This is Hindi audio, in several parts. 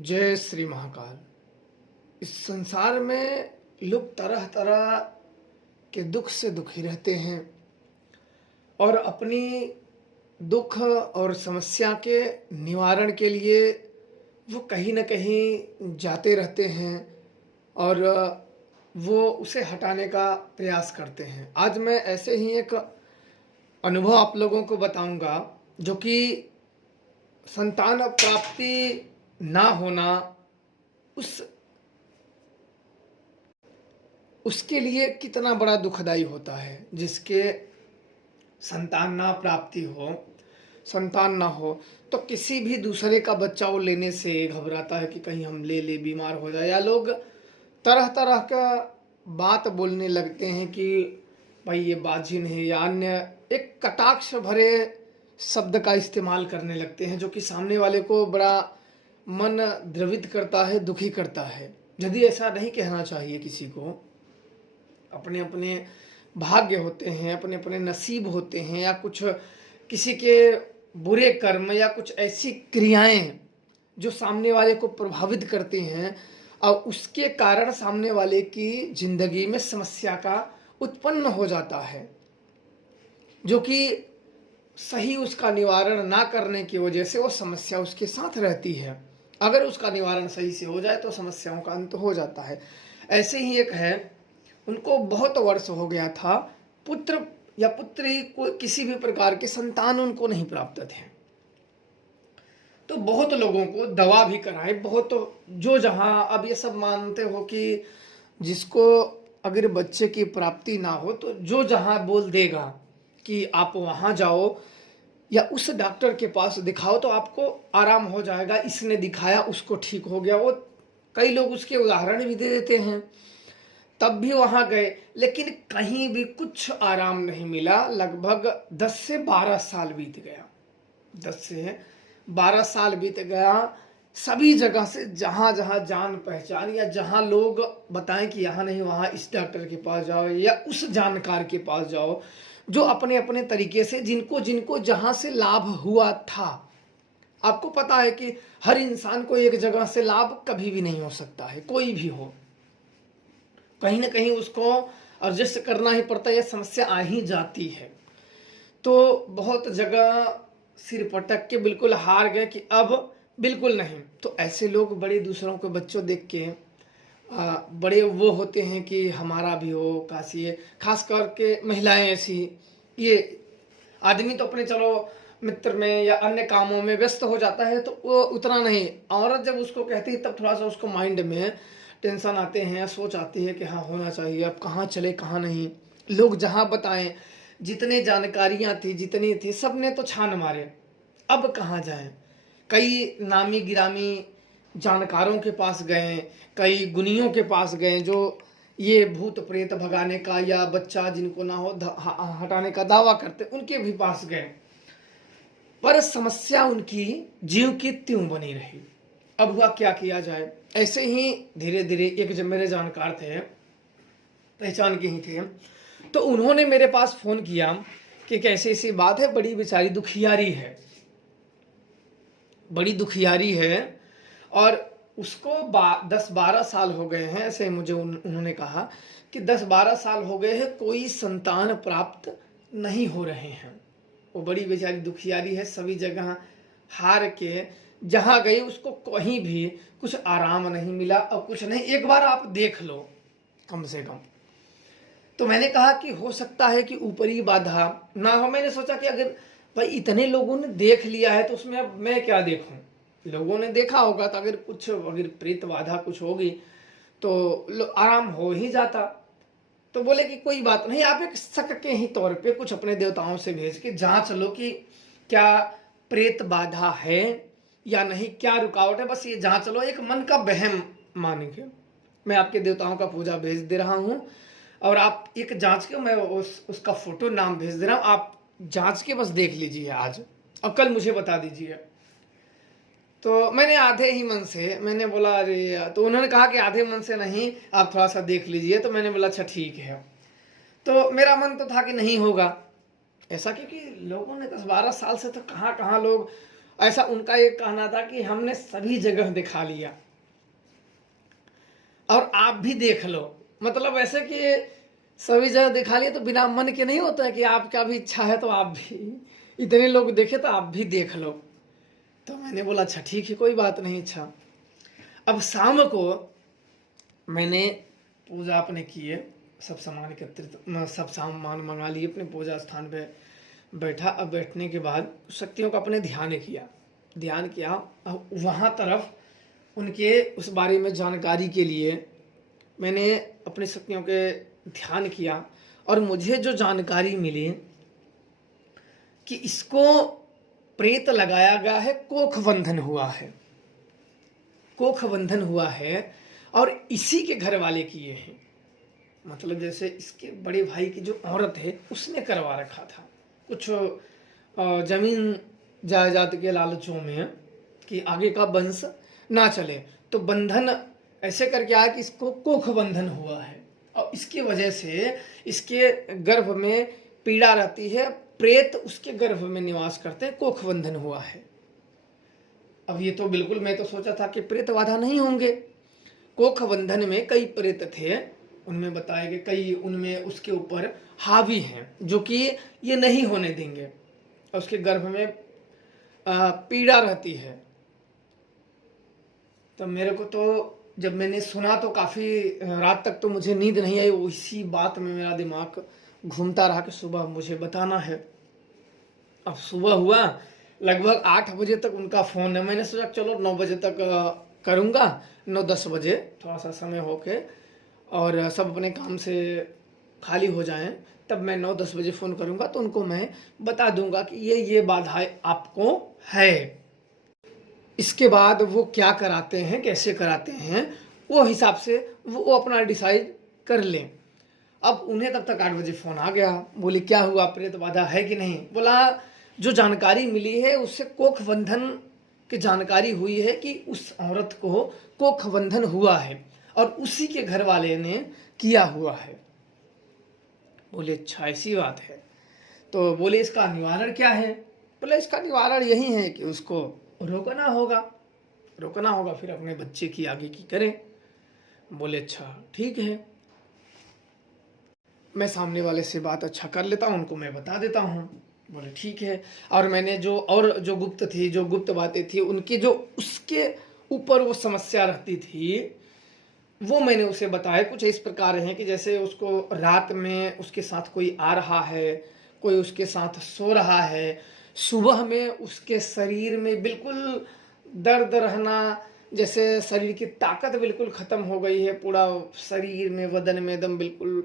जय श्री महाकाल। इस संसार में लोग तरह तरह के दुख से दुखी रहते हैं और अपनी दुख और समस्या के निवारण के लिए वो कहीं न कहीं जाते रहते हैं और वो उसे हटाने का प्रयास करते हैं। आज मैं ऐसे ही एक अनुभव आप लोगों को बताऊंगा जो कि संतान प्राप्ति ना होना उस उसके लिए कितना बड़ा दुखदाई होता है। जिसके संतान ना प्राप्ति हो, संतान ना हो, तो किसी भी दूसरे का बच्चा वो लेने से घबराता है कि कहीं हम ले बीमार हो जाए, या लोग तरह तरह का बात बोलने लगते हैं कि भाई ये बाजिन है, या अन्य एक कटाक्ष भरे शब्द का इस्तेमाल करने लगते हैं जो कि सामने वाले को बड़ा मन द्रवित करता है, दुखी करता है। यदि ऐसा नहीं कहना चाहिए किसी को। अपने अपने भाग्य होते हैं, अपने अपने नसीब होते हैं, या कुछ किसी के बुरे कर्म या कुछ ऐसी क्रियाएं जो सामने वाले को प्रभावित करती हैं और उसके कारण सामने वाले की जिंदगी में समस्या का उत्पन्न हो जाता है, जो कि सही उसका निवारण ना करने की वजह से वो समस्या उसके साथ रहती है। अगर उसका निवारण सही से हो जाए तो समस्याओं का अंत हो जाता है। ऐसे ही एक है, उनको बहुत वर्ष हो गया था, पुत्र या पुत्री को किसी भी प्रकार के संतान उनको नहीं प्राप्त थे। तो बहुत लोगों को दवा भी कराए, बहुत जो जहां अब ये सब मानते हो कि जिसको अगर बच्चे की प्राप्ति ना हो तो जो जहां बोल देगा कि आप वहां जाओ या उस डॉक्टर के पास दिखाओ तो आपको आराम हो जाएगा, इसने दिखाया उसको ठीक हो गया। वो कई लोग उसके उदाहरण भी दे देते हैं। तब भी वहां गए लेकिन कहीं भी कुछ आराम नहीं मिला। लगभग 10 से 12 साल बीत गया। 10 से 12 साल बीत गया। सभी जगह से जहां जहां जान पहचान या जहां लोग बताएं कि यहाँ नहीं वहां इस डॉक्टर के पास जाओ या उस जानकार के पास जाओ, जो अपने अपने तरीके से जिनको जिनको जहां से लाभ हुआ था। आपको पता है कि हर इंसान को एक जगह से लाभ कभी भी नहीं हो सकता है, कोई भी हो, कहीं ना कहीं उसको एडजस्ट करना ही पड़ता है, यह समस्या आ ही जाती है। तो बहुत जगह सिर पटक के बिल्कुल हार गए कि अब बिल्कुल नहीं। तो ऐसे लोग बड़े दूसरों के बच्चों देख के बड़े वो होते हैं कि हमारा भी हो, काश ये, खास करके महिलाएं ऐसी। ये आदमी तो अपने चलो मित्र में या अन्य कामों में व्यस्त हो जाता है तो वो उतना नहीं, औरत जब उसको कहती है तब थोड़ा सा उसको माइंड में टेंशन आते हैं, सोच आती है कि हाँ होना चाहिए, अब कहाँ चले कहाँ नहीं। लोग जहाँ बताएं, जितने जानकारियाँ थी जितनी थी सब ने तो छान मारे, अब कहाँ जाएं। कई नामी गिरामी जानकारों के पास गए, कई गुनियों के पास गए जो ये भूत प्रेत भगाने का या बच्चा जिनको ना हो हटाने का दावा करते, उनके भी पास गए, पर समस्या उनकी ज्यों की त्यों बनी रही। अब हुआ क्या किया जाए। ऐसे ही धीरे धीरे एक जब मेरे जानकार थे, पहचान के ही थे, तो उन्होंने मेरे पास फोन किया कि कैसी ऐसी बात है, बड़ी बेचारी दुखियारी है, बड़ी दुखियारी है और उसको 10-12 साल हो गए हैं। ऐसे मुझे उन्होंने कहा कि 10-12 साल हो गए हैं, कोई संतान प्राप्त नहीं हो रहे हैं। वो बड़ी बेचारी दुखियारी है, सभी जगह हार के जहाँ गई उसको कहीं भी कुछ आराम नहीं मिला और कुछ नहीं। एक बार आप देख लो कम से कम। तो मैंने कहा कि हो सकता है कि ऊपरी बाधा ना हो। मैंने सोचा कि अगर भाई इतने लोगों ने देख लिया है तो उसमें अब मैं क्या देखूं। लोगों ने देखा होगा तो अगर प्रेत बाधा कुछ होगी तो आराम हो ही जाता। तो बोले कि कोई बात नहीं, आप एक शक के ही तौर पे कुछ अपने देवताओं से भेज के जांच लो कि क्या प्रेत बाधा है या नहीं, क्या रुकावट है, बस ये जांच लो। एक मन का वहम मान के मैं आपके देवताओं का पूजा भेज दे रहा हूँ और आप एक जांच के, मैं उसका फोटो नाम भेज दे रहा हूँ, आप जांच के बस देख लीजिए आज और कल मुझे बता दीजिए। तो मैंने आधे ही मन से मैंने बोला अरे, तो उन्होंने कहा कि आधे मन से नहीं, आप थोड़ा सा देख लीजिए। तो मैंने बोला अच्छा ठीक है। तो मेरा मन तो था कि नहीं होगा ऐसा, क्योंकि लोगों ने 10-12 साल से तो कहाँ कहाँ लोग ऐसा उनका ये कहना था कि हमने सभी जगह दिखा लिया और आप भी देख लो। मतलब ऐसे कि सभी जगह दिखा लिया तो बिना मन के नहीं होता है कि आपका भी इच्छा है तो आप भी, इतने लोग देखे तो आप भी देख लो। तो मैंने बोला अच्छा ठीक है, कोई बात नहीं। अच्छा, अब शाम को मैंने पूजा अपने किए, सब सामान एकत्रित, सब सामान मंगा लिए, अपने पूजा स्थान पे बैठा। अब बैठने के बाद शक्तियों का अपने ध्यान किया। अब वहाँ तरफ उनके उस बारे में जानकारी के लिए मैंने अपनी शक्तियों के ध्यान किया और मुझे जो जानकारी मिली कि इसको प्रेत लगाया गया है, कोख बंधन हुआ है और इसी के घर वाले किए हैं। मतलब जैसे इसके बड़े भाई की जो औरत है उसने करवा रखा था, कुछ जमीन जायदाद के लालचों में कि आगे का वंश ना चले, तो बंधन ऐसे करके आया कि इसको कोख बंधन हुआ है और इसकी वजह से इसके गर्भ में पीड़ा रहती है, प्रेत उसके गर्भ में निवास करते हैं, कोख बंधन हुआ है। अब ये तो बिल्कुल, मैं तो सोचा था कि प्रेत बाधा नहीं होंगे। कोख बंधन में कई प्रेत थे, उनमें बताए गए कई, उनमें उसके ऊपर हावी हैं जो कि ये नहीं होने देंगे और उसके गर्भ में पीड़ा रहती है। तो मेरे को तो जब मैंने सुना तो काफ़ी रात तक तो मुझे नींद नहीं आई, उसी बात में मेरा दिमाग घूमता रहा कि सुबह मुझे बताना है। अब सुबह हुआ, लगभग 8 बजे तक उनका फ़ोन है। मैंने सोचा चलो 9 बजे तक करूँगा, 9-10 बजे थोड़ा सा समय होके और सब अपने काम से खाली हो जाएं, तब मैं 9-10 बजे फ़ोन करूँगा तो उनको मैं बता दूँगा कि ये बाधाएं आपको है। इसके बाद वो क्या कराते हैं, कैसे कराते हैं, वो हिसाब से वो अपना डिसाइड कर लें। अब उन्हें तब तक 8 बजे फ़ोन आ गया, बोले क्या हुआ, प्रेत बाधा है कि नहीं। बोला जो जानकारी मिली है उससे कोख बंधन की जानकारी हुई है कि उस औरत को कोख बंधन हुआ है और उसी के घर वाले ने किया हुआ है। बोले अच्छा ऐसी बात है, तो बोले इसका निवारण क्या है। बोले इसका निवारण यही है कि उसको रोकना होगा, फिर अपने बच्चे की आगे की करें। बोले अच्छा ठीक है, मैं सामने वाले से बात अच्छा कर लेता हूँ, उनको मैं बता देता हूँ। बोले ठीक है। और मैंने जो गुप्त बातें थी उनकी, जो उसके ऊपर वो समस्या रहती थी, वो मैंने उसे बताया। कुछ इस प्रकार हैं कि जैसे उसको रात में उसके साथ कोई आ रहा है, कोई उसके साथ सो रहा है, सुबह में उसके शरीर में बिल्कुल दर्द रहना, जैसे शरीर की ताकत बिल्कुल ख़त्म हो गई है, पूरा शरीर में, बदन में एकदम बिल्कुल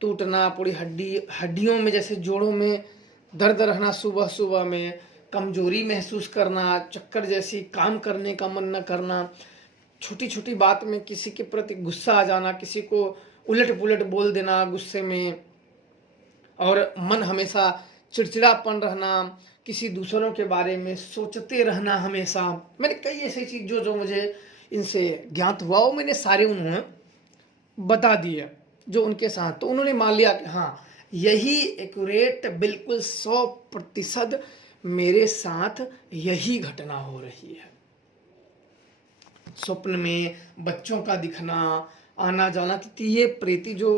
टूटना, पूरी हड्डियों में, जैसे जोड़ों में दर्द रहना, सुबह में कमजोरी महसूस करना, चक्कर जैसी, काम करने का मन न करना, छोटी छोटी बात में किसी के प्रति गुस्सा आ जाना, किसी को उलट पुलट बोल देना गुस्से में, और मन हमेशा चिड़चिड़ापन रहना, किसी दूसरों के बारे में सोचते रहना हमेशा। मैंने कई ऐसी चीज़ जो मुझे इनसे ज्ञात हुआ वो मैंने सारे उन्होंने बता दिए जो उनके साथ। तो उन्होंने मान लिया कि हाँ यही एक्यूरेट, बिल्कुल 100% मेरे साथ यही घटना हो रही है। स्वप्न में बच्चों का दिखना, आना जाना, तो ये प्रेती जो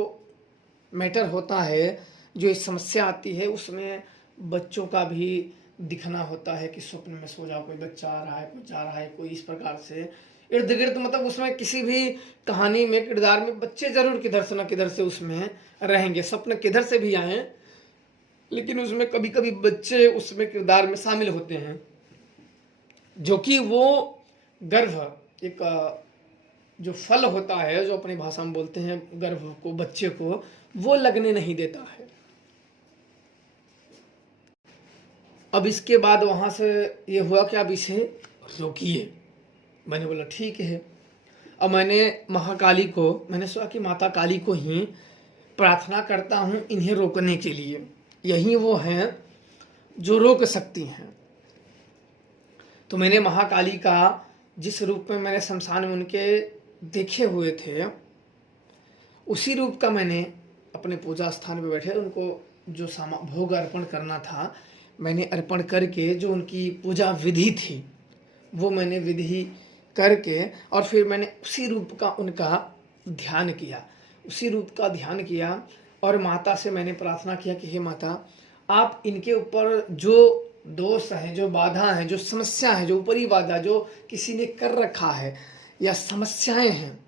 मैटर होता है, जो ये समस्या आती है, उसमें बच्चों का भी दिखना होता है कि स्वप्न में सो जाओ, कोई बच्चा आ रहा है, कोई जा रहा है, कोई इस प्रकार से इर्द गिर्द। मतलब उसमें किसी भी कहानी में, किरदार में बच्चे जरूर किधर से न किधर से उसमें रहेंगे, स्वप्न किधर से भी आए, लेकिन उसमें कभी कभी बच्चे उसमें किरदार में शामिल होते हैं, जो कि वो गर्भ, एक जो फल होता है, जो अपनी भाषा में बोलते हैं गर्भ को, बच्चे को, वो लगने नहीं देता है। अब इसके बाद वहाँ से ये हुआ कि अब इसे रोकिए। मैंने बोला ठीक है। अब मैंने महाकाली को, मैंने सोचा कि माता काली को ही प्रार्थना करता हूँ इन्हें रोकने के लिए, यही वो हैं जो रोक सकती हैं। तो मैंने महाकाली का, जिस रूप में मैंने शमशान में उनके देखे हुए थे, उसी रूप का मैंने अपने पूजा स्थान पे बैठे उनको जो भोग अर्पण करना था, मैंने अर्पण करके जो उनकी पूजा विधि थी वो मैंने विधि करके और फिर मैंने उसी रूप का उनका ध्यान किया, उसी रूप का ध्यान किया और माता से मैंने प्रार्थना किया कि हे माता, आप इनके ऊपर जो दोष है, जो बाधा है, जो समस्या है, जो ऊपरी बाधा जो किसी ने कर रखा है या समस्याएं हैं,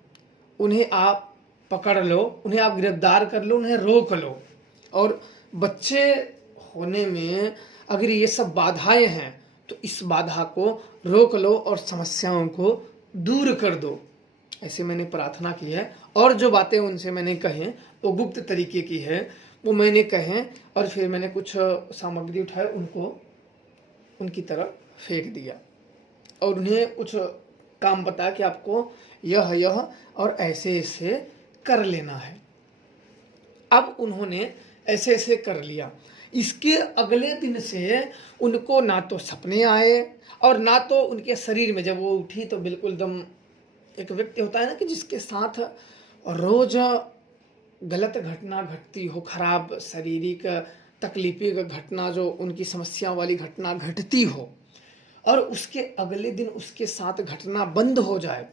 उन्हें आप पकड़ लो, उन्हें आप गिरफ्तार कर लो, उन्हें रोक लो। और बच्चे होने में अगर ये सब बाधाएं हैं तो इस बाधा को रोक लो और समस्याओं को दूर कर दो। ऐसे मैंने प्रार्थना की है और जो बातें उनसे मैंने कहें वो गुप्त तरीके की है, वो मैंने कहें और फिर मैंने कुछ सामग्री उठाए उनको उनकी तरफ फेंक दिया और उन्हें कुछ काम बताया कि आपको यह और ऐसे ऐसे कर लेना है। अब उन्होंने ऐसे ऐसे कर लिया। इसके अगले दिन से उनको ना तो सपने आए और ना तो उनके शरीर में, जब वो उठी तो बिल्कुल दम, एक व्यक्ति होता है ना कि जिसके साथ रोज गलत घटना घटती हो, खराब शारीरिक तकलीफी घटना, जो उनकी समस्या वाली घटना घटती हो और उसके अगले दिन उसके साथ घटना बंद हो जाए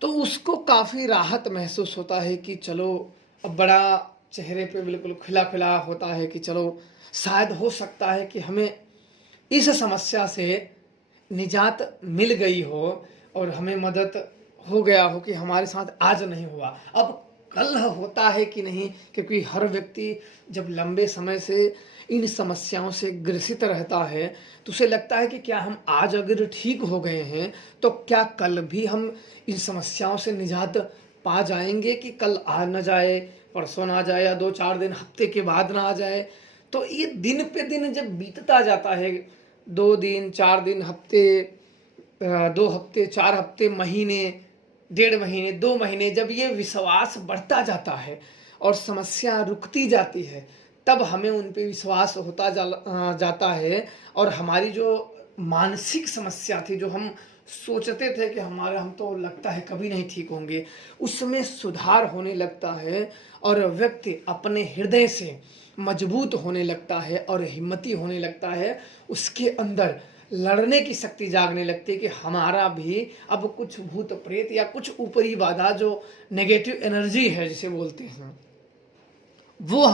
तो उसको काफ़ी राहत महसूस होता है कि चलो अब बड़ा चेहरे पे बिल्कुल खिला खिला होता है कि चलो शायद हो सकता है कि हमें इस समस्या से निजात मिल गई हो और हमें मदद हो गया हो कि हमारे साथ आज नहीं हुआ, अब कल होता है कि नहीं। क्योंकि हर व्यक्ति जब लंबे समय से इन समस्याओं से ग्रसित रहता है तो उसे लगता है कि क्या हम आज अगर ठीक हो गए हैं तो क्या कल भी हम इन समस्याओं से निजात पा जाएंगे, कि कल आ न जाए, परसों ना आ जाए या 2-4 दिन, हफ्ते के बाद ना आ जाए। तो ये दिन पे दिन जब बीतता जाता है, 2 दिन, 4 दिन, हफ्ते, 2 हफ्ते, 4 हफ्ते, महीने, 1.5 महीने, 2 महीने, जब ये विश्वास बढ़ता जाता है और समस्या रुकती जाती है तब हमें उन पे विश्वास होता जाता है और हमारी जो मानसिक समस्या थी, जो हम सोचते थे कि हमारे, हम तो लगता है कभी नहीं ठीक होंगे, उसमें सुधार होने लगता है और व्यक्ति अपने हृदय से मजबूत होने लगता है और हिम्मती होने लगता है। उसके अंदर लड़ने की शक्ति जागने लगती है कि हमारा भी अब कुछ भूत प्रेत या कुछ ऊपरी बाधा, जो नेगेटिव एनर्जी है जिसे बोलते हैं, वो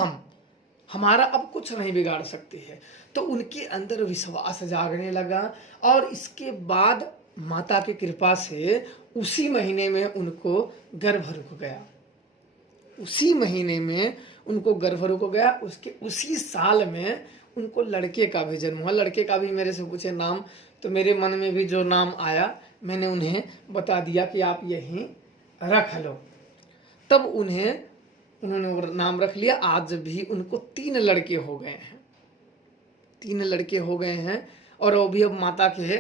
हमारा अब कुछ नहीं बिगाड़ सकती है। तो उनके अंदर विश्वास जागने लगा और इसके बाद माता की कृपा से उसी महीने में उनको गर्भ रुक गया, उसी महीने में उनको गर्भ रुक गया। उसके उसी साल में उनको लड़के का भी जन्म हुआ। लड़के का भी मेरे से पूछे नाम, तो मेरे मन में भी जो नाम आया मैंने उन्हें बता दिया कि आप यहीं रख लो। तब उन्होंने वो नाम रख लिया। आज भी उनको 3 लड़के हो गए हैं, 3 लड़के हो गए हैं और वो भी अब माता के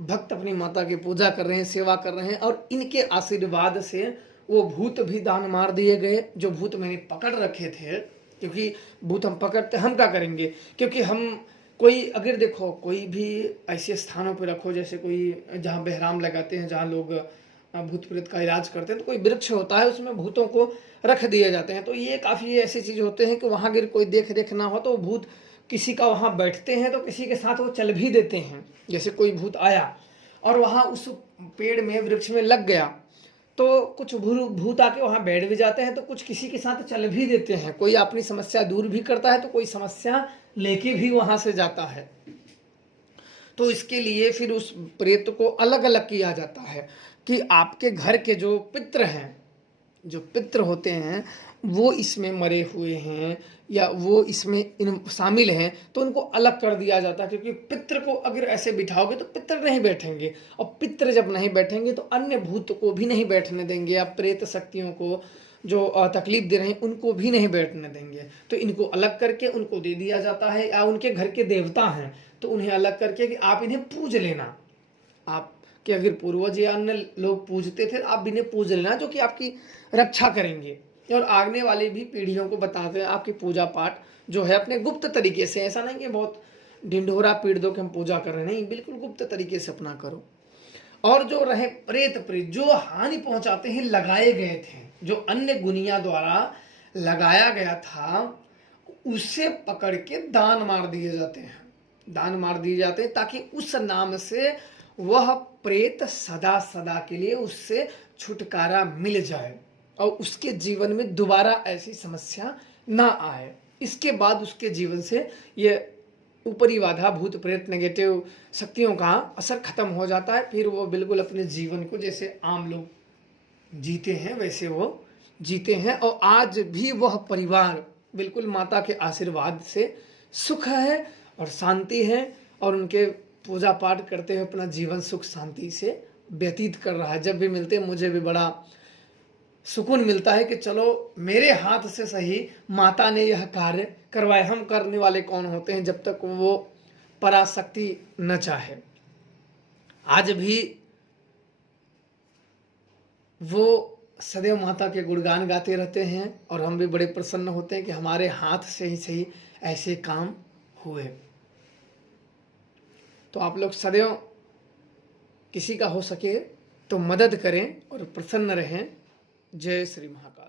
भक्त, अपनी माता की पूजा कर रहे हैं, सेवा कर रहे हैं और इनके आशीर्वाद से वो भूत भी दान मार दिए गए जो भूत मैंने पकड़ रखे थे। क्योंकि भूत हम पकड़ते, हम क्या करेंगे, क्योंकि हम कोई, अगर देखो कोई भी ऐसे स्थानों पर रखो, जैसे कोई जहाँ बहराम लगाते हैं, जहाँ लोग भूत प्रेत का इलाज करते हैं, तो कोई वृक्ष होता है उसमें भूतों को रख दिए जाते हैं। तो ये काफ़ी ऐसी चीज़ होते हैं कि वहाँ अगर कोई देख रेख ना हो तो भूत किसी का वहाँ बैठते हैं तो किसी के साथ वो चल भी देते हैं। जैसे कोई भूत आया और वहाँ उस पेड़ में, वृक्ष में लग गया तो कुछ भूत आके वहाँ बैठ भी जाते हैं, तो कुछ किसी के साथ चल भी देते हैं। कोई अपनी समस्या दूर भी करता है तो कोई समस्या लेके भी वहाँ से जाता है। तो इसके लिए फिर उस प्रेत को अलग अलग किया जाता है कि आपके घर के जो पितृ हैं, जो पितृ होते हैं, वो इसमें मरे हुए हैं या वो इसमें शामिल हैं, तो उनको अलग कर दिया जाता है। क्योंकि पितृ को अगर ऐसे बिठाओगे तो पितृ नहीं बैठेंगे और पितृ जब नहीं बैठेंगे तो अन्य भूत को भी नहीं बैठने देंगे, या प्रेत शक्तियों को जो तकलीफ दे रहे हैं उनको भी नहीं बैठने देंगे। तो इनको अलग करके उनको दे दिया जाता है। या उनके घर के देवता हैं तो उन्हें अलग करके कि आप इन्हें पूज लेना, आप कि अगर पूर्वज या अन्य लोग पूजते थे आप भी इन्हें पूज लेना, जो कि आपकी रक्षा करेंगे और आगने वाली भी पीढ़ियों को बताते हैं आपकी पूजा पाठ जो है अपने गुप्त तरीके से। ऐसा नहीं कि बहुत ढिंढोरा पीट दो कि हम पूजा कर रहे हैं, नहीं, बिल्कुल गुप्त तरीके से अपना करो। और जो रहे प्रेत जो हानि पहुंचाते हैं, लगाए गए थे, जो अन्य गुनिया द्वारा लगाया गया था, उसे पकड़ के दान मार दिए जाते हैं, दान मार दिए जाते हैं, ताकि उस नाम से वह प्रेत सदा सदा के लिए उससे छुटकारा मिल जाए और उसके जीवन में दोबारा ऐसी समस्या ना आए। इसके बाद उसके जीवन से ये ऊपरी बाधा, भूत प्रेत, नेगेटिव शक्तियों का असर खत्म हो जाता है। फिर वो बिल्कुल अपने जीवन को जैसे आम लोग जीते हैं वैसे वो जीते हैं। और आज भी वह परिवार बिल्कुल माता के आशीर्वाद से सुख है और शांति है, और उनके पूजा पाठ करते हुए अपना जीवन सुख शांति से व्यतीत कर रहा है। जब भी मिलते हैं मुझे भी बड़ा सुकून मिलता है कि चलो मेरे हाथ से सही माता ने यह कार्य करवाए। हम करने वाले कौन होते हैं जब तक वो पराशक्ति न चाहे। आज भी वो सदैव माता के गुणगान गाते रहते हैं और हम भी बड़े प्रसन्न होते हैं कि हमारे हाथ से ही सही ऐसे काम हुए। तो आप लोग सदैव किसी का हो सके तो मदद करें और प्रसन्न रहें। जय श्री महाकाल।